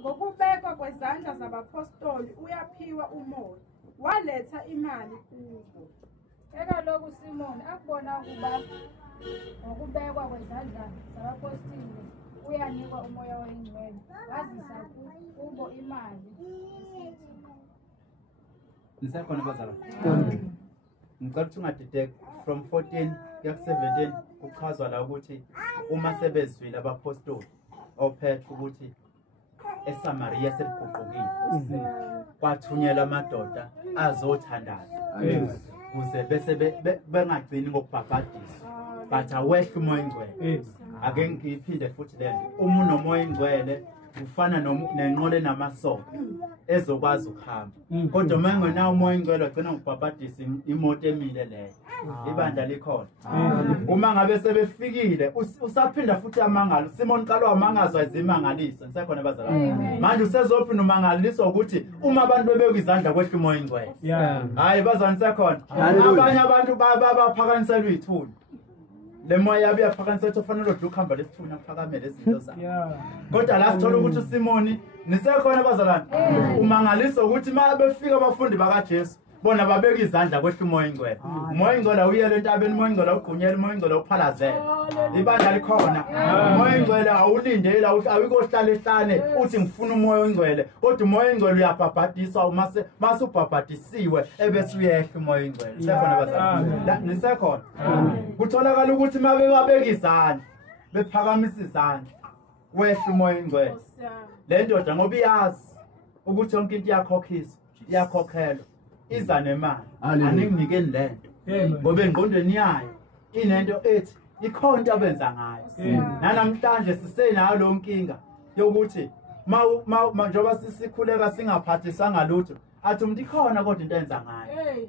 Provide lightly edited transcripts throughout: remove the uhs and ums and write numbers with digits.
ngokubekwa kwezandla zabapostoli uyaphiwa umoya waletha imali kubo. Ekaloku Simoni akubona ukuba ngokubekwa kwezandla zabapostoli uyanikwa umoya oyingcwele wazisa kubo imali. Nisakhona bazala. Ngicela ukuthi ungadideki from 14 kuya ku-17 kuchazwa la ukuthi uma sebezwile abapostoli oPetru ukuthi eSamaria seliguqukile kwathunyelwa amadoda azothandaza kuze bese bengagcini ngokubhabhadisa but awehla umoya oyingcwele. Ake ngiphinde futhi lento uma unomoya oyingcwele ufana nenqola enamasondo ezokwazi ukuhamba kodwa uma engenawo umoya oyingcwele agcina ngokubhabhadisa imoto emile leyo. Ibandla likhona uma ngabe sebefikile usaphinda futhi amangalo. uSimoni qala wamangazwa izimangaliso nisekhona bazalwane manje usezophinda umangaliswa ukuthi uma abantu bebeka izandla kwehla umoya oyingcwele. Hayi bazalwane nisekhona abanye abantu baphakaniselwa ithuna le moya yabe yaphakaniselwa ufanele ukuhamba lesithuna kuphakamele izinto zakhe kodwa la sithola ukuthi uSimoni nisekhona bazalwane umangaliso ukuthi uma befika abafundi bakaJesu bona babeka izandla kwehla umoya oyingcwele. Umoya oyingcwele uyele entabeni, umoya oyingcwele ugqunyela, umoya oyingcwele uphalazela. Ibandla likhona. Umoya oyingcwele awulindeli awukohlala ehlane uthi ngifuna umoya oyingcwele kodwa umoya oyingcwele uyabhabhadiswa uma ubhabhadisiwe ebese uyehla umoya oyingcwele. Nisekhona bazalwane nisekhona kutholakala ukuthi uma bebabeka izandla bephakamisa izandla wehla umoya oyingcwele. Le ndoda ngoba iyazi ukuthi yonke into iyakhokhelwa iza nemali aninginikeni lento ngoba engqondweni yayo inento ethi ikhona into abenza ngayo. Nanamhlanje sisenayo lo nkinga yokuthi njengoba sisikhuleka singaphathisanga lutho athi umuntu ikhona kodwa into enza ngayo.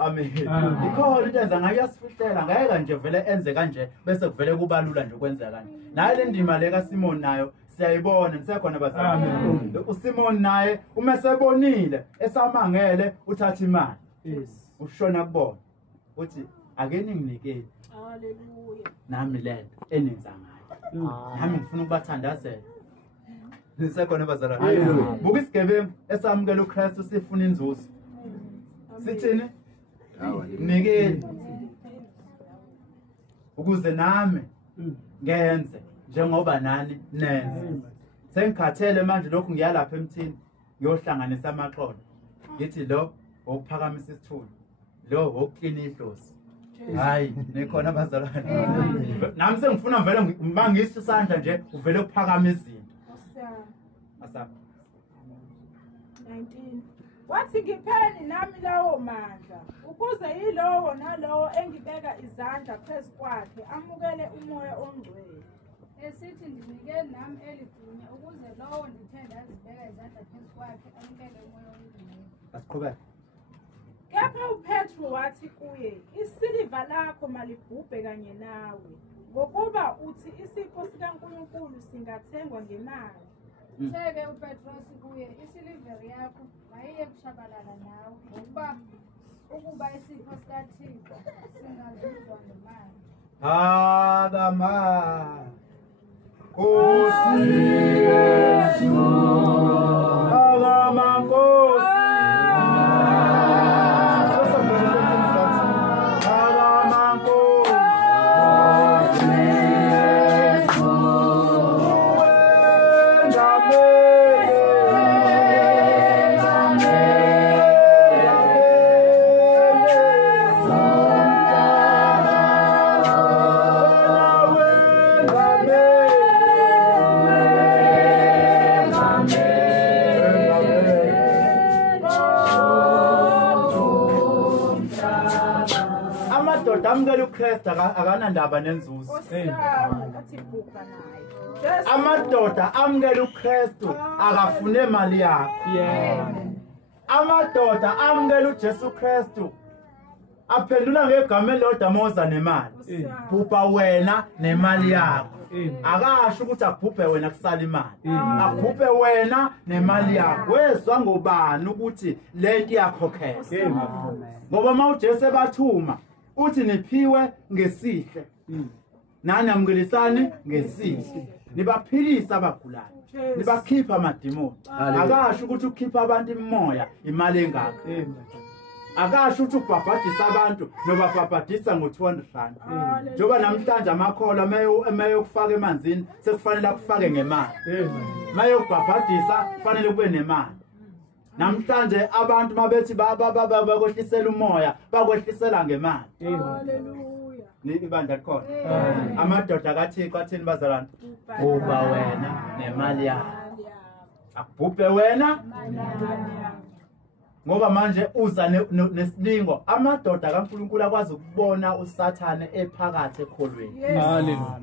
Amen. Ikhona into enza ngayo iyasifihlela ngeke nje vele enze kanje bese kuvele kubalula nje ukwenza kanje. Naye le ndima le kaSimoni nayo siyayibona nisekhona bazalwane. uSimoni naye uma sebonile esamangele uthatha imali ushona kubona uthi ake ninginikeni nami lento enenza ngayo nami ngifuna ukubathandazela. Nisekhona bazalwane buka isigebengu esamukela uKristu sifuna inzuzo sithini nikeni ukuze nami ngenze njengoba nani nenze. Sengikhathele manje lokhu ngiyalapha emthini ngiyohlanganisa amaqondo ngithi lo ukuphakamisa isithulu lo ukuklina idlozi. Hayi nikhona bazalwane nami sengifuna vele mangisi isandla nje uvele ukuphakama izinto. Asapha 19 wathi ngipheni nami lawo mandla ukuze yilowo nalowo engibeka izandla phezu kwakhe amukele umoya ongcwele. Esithi ndinikeni nami eligunya ukuze lowo ndithenda azibeka izandla phezu kwakhe amukele umoya ongcwele. asiqhubeke. Kepha uPetru wathi kuye isiliva lakho malibhubhe kanye nawe ngokuba uthi isipho sikaNkulunkulu singathengwa ngemali. Theke uPetros kuye isiliveri yakho mayiye kushabalala nawe ukuba isipho sikaThixo singazuzwa ngemali. Agama Kosi Yesu Agama Kosi amukela uKristu akanandaba nenzuzo. Amadoda amukela uKristu akafune imali yakho. Amadoda amukela uJesu Kristu aphendula ngegama elilodwa moza nemali. Bhubha wena nemali yakho. Akasho ukuthi akubhubhe wena kusala imali. Akubhubhe wena nemali yakho. Wezwa ngobani ukuthi lento iyakhokhela. Ngoba mawuJesu ebathuma uthi niphiwe ngesihle nani amukelisani ngesihle nibaphilisa abagulayo nibakhipha amadimoni. Akasho ukuthi ukhipha abantu imimoya imali engaka. Akasho ukuthi ubhabhadisa abantu nobabhabhadisa ngo200 rand. Njoba namhlanje amakholo maye ukufaka emanzini sekufanele akufake ngemali. Maye ukubhabhadisa kufanele kube nemali. Namhlanje abantu mabethi bakwehlisela umoya bakwehlisela ngemali. Hallelujah. Ibandla likhona. Amadoda kaThixo athini bazalwane? Uba wena nemali yakho. Akubhubhe wena. Ngoba manje uza nesilingo. Amadoda kaNkulunkulu akwazi ukubona uSathane ephakathi ekholweni. Hallelujah.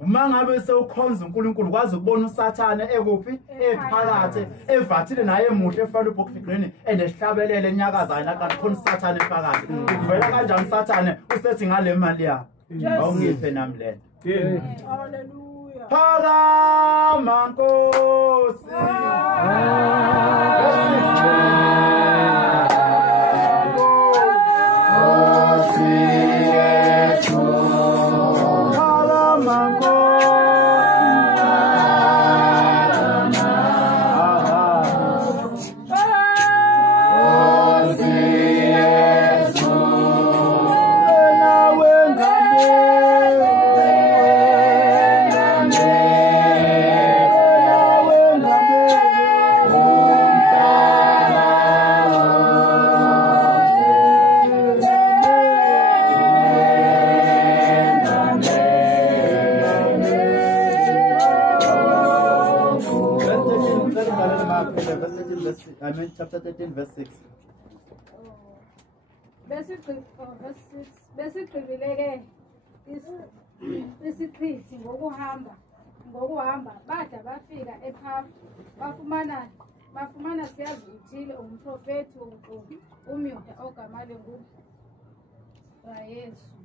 Uma ngabe sewukhonza uNkulunkulu kwazi ukubona uSathane ekuphi ephakathi evathile naye emuhle efana uBoxy Green enesihlabelele enyakazana kanti khona uSathane ephakathi. Uvela kanjani uSathane usethi ngale mali yakho? Awungiphe nami lento. Hallelujah. Phakama Nkosi. Chapter 13 verse 6. Besigqibileke isiqithi ngokuhamba bada bafika ePhafu bafumana siyazi uthile umprofeti wokuqonda umyuda ogama Yesu.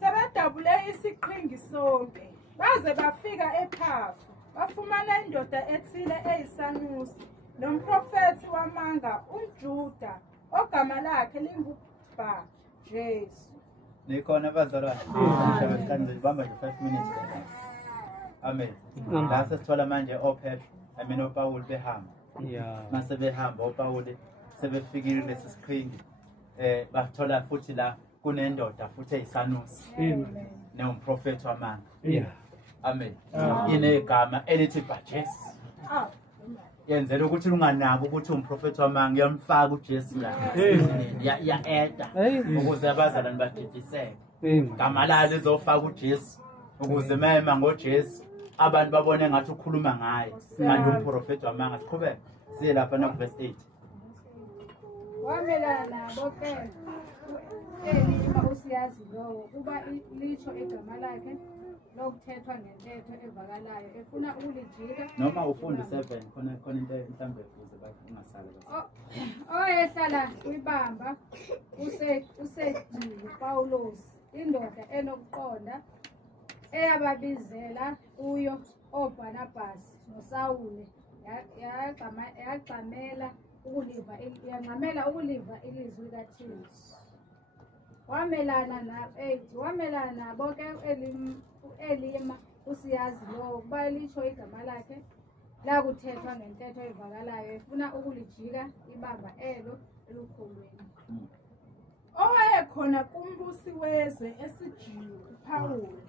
Sebedabule isiqhingi sonke baze bafika ePhafu bafumana indoda ethile eyisanusi nomprofeti wamanga umJuda ogama lakhe linguBha Jesu. Nikhona bazalwane. Ngiyabe bamba nje 5 minutes. Amen. La sesithola manje oPetro oPaul behamba. Mase behamba oPaul sebefikile lesi siqhingi. Bathola futhi la kunendoda futhi eyisanusi. Nomprofeti wamanga. Amen. Inegama elithi Jesu. Yenzela ukuthi unganaki ukuthi umprofeti wamanga uyamfaka uJesu la. Ya ukuze abazalwane badidiseke. Igama lalo lizofaka uJesu ukuze mayema ngoJesu abantu babone ngathi ukhuluma ngaye kanti umprofeti wamanga. Siqhubeke siye lapha na verse 8. Wamelana bonke Elima usiyazi lowo uba litsho igama lakhe lokuthethwa ngentetho evakalayo efuna ukulijika noma ufunda 7 khona into mhlambe ukuze ungasali oyehlala kwibamba uSergiyo Pawulos indoda enokuqonda eyababizela uyo oBarnabas noSawule yaqamela ukuliva ilizwi likaThixo. Wamelana nabo ke Elima usiyazi lowo kuba litsho igama lakhe lakuthethwa ngentetho evakalayo efuna ukulijika ibamba elo elukholweni. Owayekhona kumbusi wezwe esijiwe uPawulu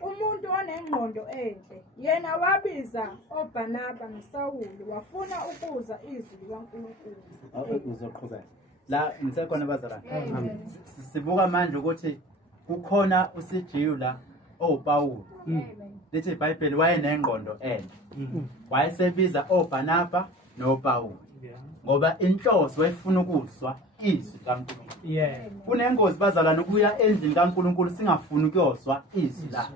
umuntu onengqondo enhle yena wabiza oBarnaba noSawuli wafuna ukuza izwi likaNkulunkulu. Uzoqhubeka la ngisekhona bazalwane. Sibuka manje ukuthi kukhona uSijiyu la oPawulu. Lithi iBhayibheli wayenengqondo enhle. Wayesebiza oBarnaba noPawulu. Ngoba inhloso wayefuna ukuzwa izwi kaNkulunkulu. Kunengozi bazalwane ukuya endlini kaNkulunkulu singafuni ukuyozwa izwi la.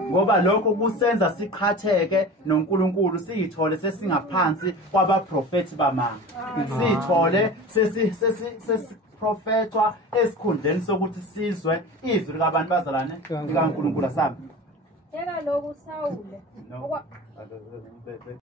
Ngoba lokho kusenza siqhatheke noNkulunkulu siyithole sesingaphansi kwabaprofeti bamanga. Siyithole sesiprofetwa esikhundleni sokuthi sizwe izwi likabantu bazalwane likaNkulunkulu asami. Tena lokhu Sawule